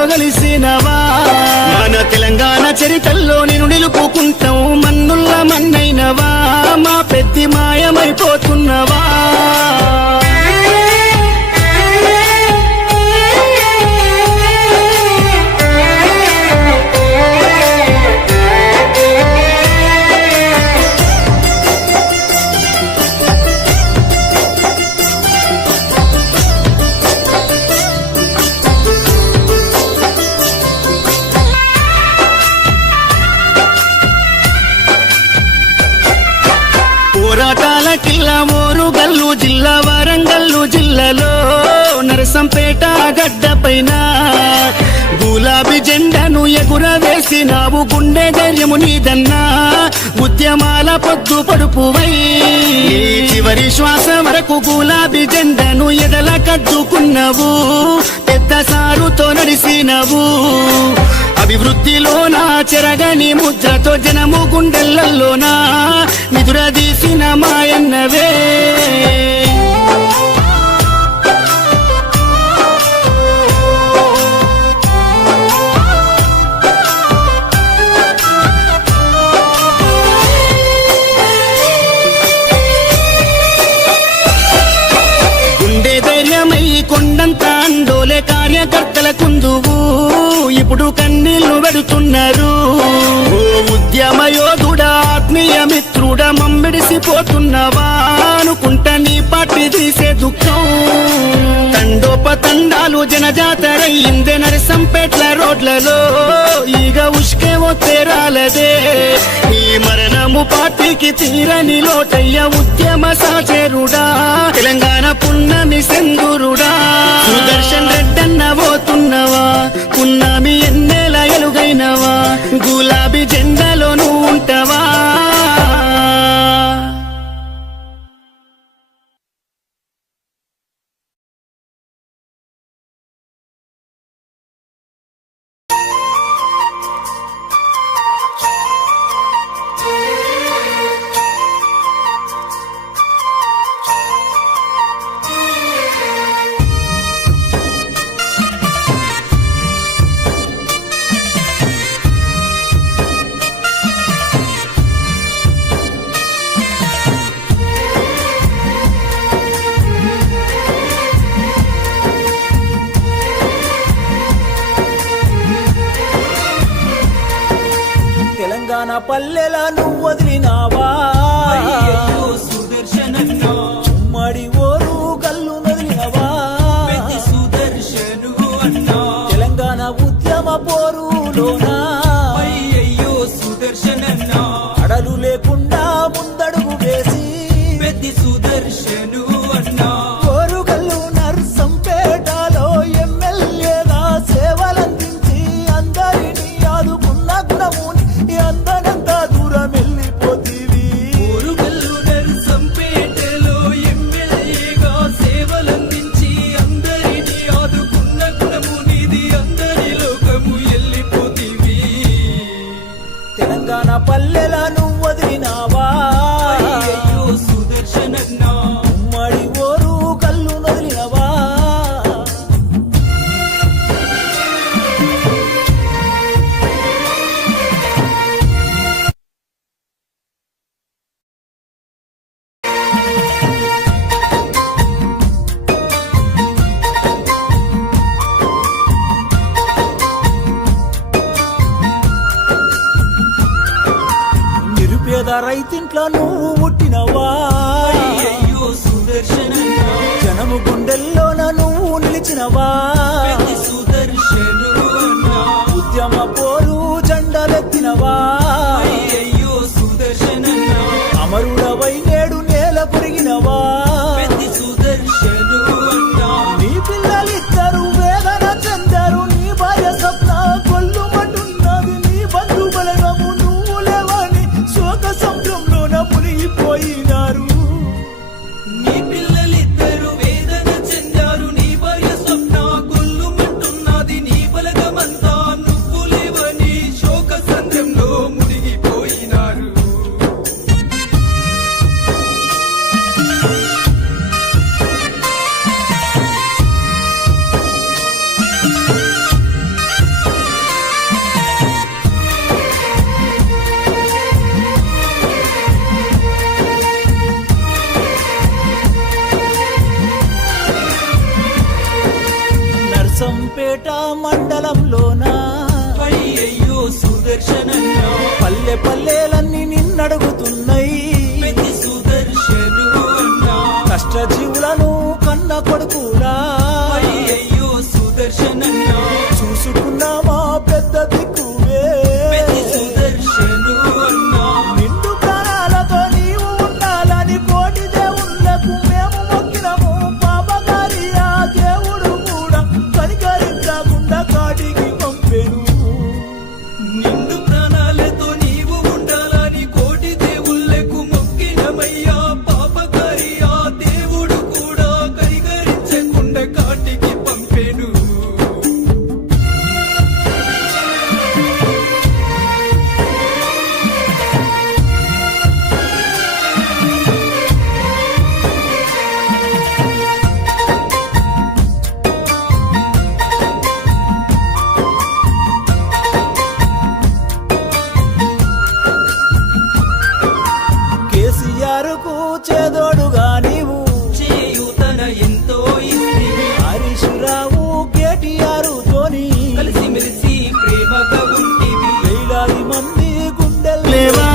రంగంలో కలిసినవా మన తెలంగాణ చరిత్రలో నేను నిలుపుకుంటాం మన్నుల్ల మన్నైనవా మా పెద్ది మాయమైపోతున్నవా పోరాటాల కిల్లా మోరుగల్లు జిల్లా వరంగల్లు జిల్లాలో నరసంపేట గడ్డ పైన గులాబీ జెండాను ఎగురవేసినావు గుండె ధైర్యము నీదన్నా ఉద్యమాల పొద్దు పడుపువై చివరి శ్వాస వరకు గులాబీ జెండాను ఎదల కద్దుకున్నావు పెద్ద సారుతో నడిసినవు అభివృద్ధిలోనా చెరగని ముద్రతో జనము గుండెలలోనా నిదురదీసిన మాయన్నవే గుండె ధైర్యమై కొండంత అండోలే కార్యకర్తల కుందువు ఇప్పుడు కన్నీళ్లు పెడుతున్నారు ఓ ఉద్యమ యోధుడా ఆత్మీయ మిత్రుడా మమ్మిడిసిపోతున్నవా అనుకుంటా నీ పార్టీ తీసే దుఃఖం తండోపతండాలు జనజాతరయ్యిందే నరసంపేట్ల రోడ్లలో ఈగ ఉష్కేవో తేరాలదే ఈ మరణము పార్టీకి తీరని లోటయ్య ఉద్యమ సాచేరుడా తెలంగాణ పున్నమి సెందురుడా సుదర్శన్ రెడ్డన్న పోతున్నవా పున్నమి ఎన్నేల ఎలుగైనవా గులాబీ జెండాలో నువ్వు ఉంటావా తెలంగాణ పల్లెలా నువ్వు వదిలినావా సుదర్శనన్నా ఉమ్మడి ఓరు కల్లు వదిలినవా సుదర్శను అన్నా తెలంగాణ ఉద్యమ పోరులోనా అయ్యయ్యో సుదర్శనన్నా అడలు లేకుండా ముందడుగు వేసి పెద్ది సుదర్శను అన్నా ఓరుగల్లు నర్సంపేటలో ఎమ్మెల్యేగా సేవలందించి అందరినీ ఆదుకున్న గుణముని అందనంతా దూరం వెళ్ళిపోతీవి ఓరుగల్లు నర్సంపేటలో ఎమ్మెల్యేగా సేవలందించి అందరినీ ఆదుకున్న గుణము నీది అందరి లోకము వెళ్ళిపోతీవి తెలంగాణ పల్లెలా నువ్వు వదిలినావా అయ్యయ్యో సుదర్శనన్నా ఉమ్మడి ఓరు కల్లు వదిలినవా నిరుపేద రైతింట్లో నువ్వు పుట్టినవా అయ్యయ్యో సుదర్శనన్నా జనము గుండెల్లోన నువ్వు నిలిచినవా సుదర్శను ఉద్యమ పోరు జెండలెత్తినవా అయ్యయ్యో సుదర్శనన్నా అమరుడవై నేడు నేల పురిగినవా సుదర్శను నీ పిల్లలిద్దరు వేదన చెందారు నీ భార్య స్వప్న కొల్లుమంటున్నది నీ బంధు బలగము నువ్వు లేవని శోక సముద్రంలోన మునిగిపోయినారు నీ పిల్లలిద్దరు వేదన చెందారు నీ భార్య స్వప్న కొల్లుమంటున్నది నీ బలగమంతా నువ్వు లేవని నరసంపేట మండలంలోనా అయ్యయ్యో సుదర్శనన్న పల్లె పల్లెలన్నీ నిన్నడుగుతున్నాయి పెద్ది సుదర్శను అన్న కష్టజీవులను కన్న కొడుకులా అయ్యయ్యో సుదర్శనన్న చూసుకున్నామా పెద్ద దిక్కువే పెద్ది సుదర్శను అన్న నిండు ప్రాణాలతో నీవు ఉండాలని కోటి దేవుళ్ళకు మేము మొక్కినము పాపగారి ఆ దేవుడు కూడా కనికరించకుండా కాటికి పంపెను నిండు ప్రాణాలతో నీవు ఉండాలని కోటి దేవుళ్ళకు మొక్కినమయ్యా పాపకారి ఆ దేవుడు కూడా కనికరించకుండా కాటికి పంపెను కేసీఆర్ కు చేదోడుగా నీవు చేయూతన ఎంతో ఇస్తివి హరీష్ రావు కేటీఆర్ తోని కలిసిమెలిసి ప్రేమగా ఉంటివి వేలాది మంది గుండెలు లేవా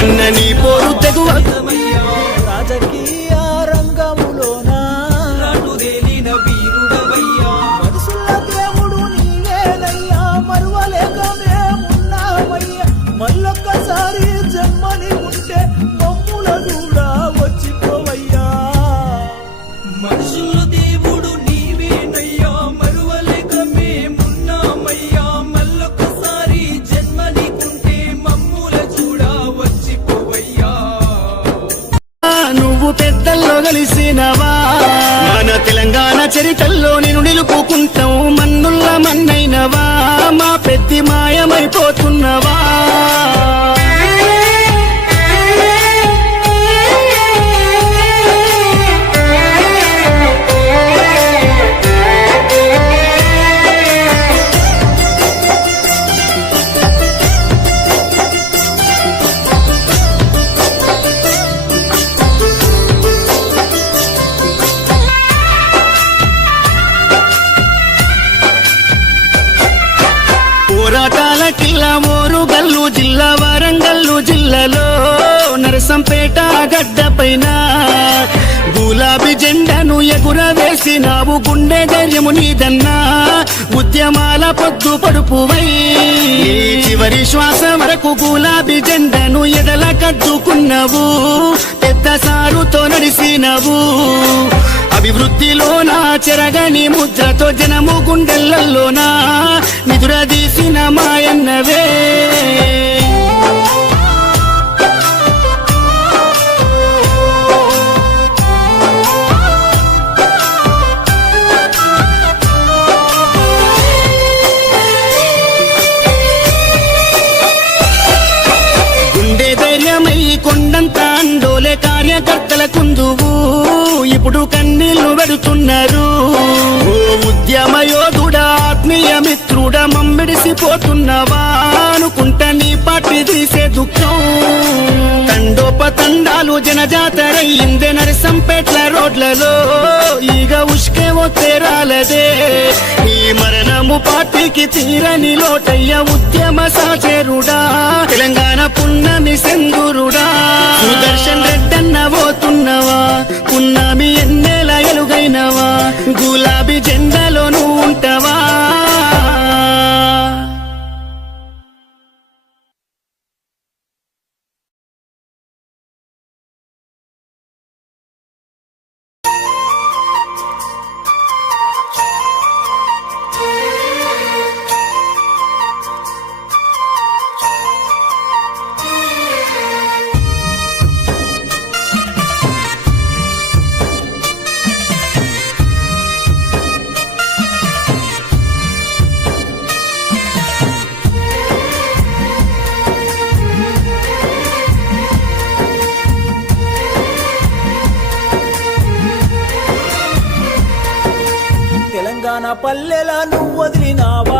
అన్న నీ పోరు తెగువ సమయ్యా రాజకీయ రంగములోనా రాటుదేలిన వీరుడవయ్యా మనసుల దేవుడు నీవేనయ్యా మరువలేక మేమున్నామయ్యా మళ్ళొక్కసారి జన్మని ఉంటే మమ్ముల కూడా వచ్చిపోవయ్యా మనుషుల దేవుడు నీవేనయ్యా మరువలేక మేమున్నామయ్యా మళ్ళొకసారి జన్మనికుంటే మమ్ముల చూడా వచ్చిపోవయ్యా నువ్వు పెద్దల్లో కలిసినవా మన తెలంగాణ చరితల్లో నేను నిలుపుకుంటావు మన్నుల్ల మన్నైనవా మా పెద్ది మాయమైపోతున్నవా పోరాటాల కిల్లా మోరు గల్లు జిల్లా వరంగల్లు జిల్లాలో నరసంపేట గడ్డ పైన గులాబీ జెండాను ఎగురవేసినావు గుండె ధైర్యము నీదన్నా ఉద్యమాల పొద్దు పడుపువై ఈ చివరి శ్వాస వరకు గులాబీ జెండాను ఎదల కద్దుకున్నావు పెద్ద సారుతో నడిసినవు అభివృద్ధిలోనా చెరగని ముద్రతో జనము గుండెలలోనా నిదురదీసిన మాయన్నవే గుండె ధైర్యమై కొండంత అండోలే కార్యకర్తల కుందువు ఇప్పుడు కన్నీళ్లు పెడుతున్నారు ఓ ఉద్యమ యోధుడా ఆత్మీయ మిత్రుడా మమ్మిడిసిపోతున్నవా అనుకుంటా నీ పార్టీ తీసే దుఃఖం తండోపతండాలు జనజాతరయ్యిందే నరసంపేట్ల రోడ్లలో ఈగ ఉష్కే ఒత్తేరాలదే ఈ మరణము పార్టీకి తీరని లోటయ్య ఉద్యమ సాచేరుడా తెలంగాణ పున్నమి సెందురుడా సుదర్శన్ రెడ్డన్న పోతున్నవా పున్నమి ఎన్నేల ఎలుగైనవా గులాబీ జెండాలో నువ్వు ఉంటావా తెలంగాణ పల్లెల నువ్వు వదిలినావా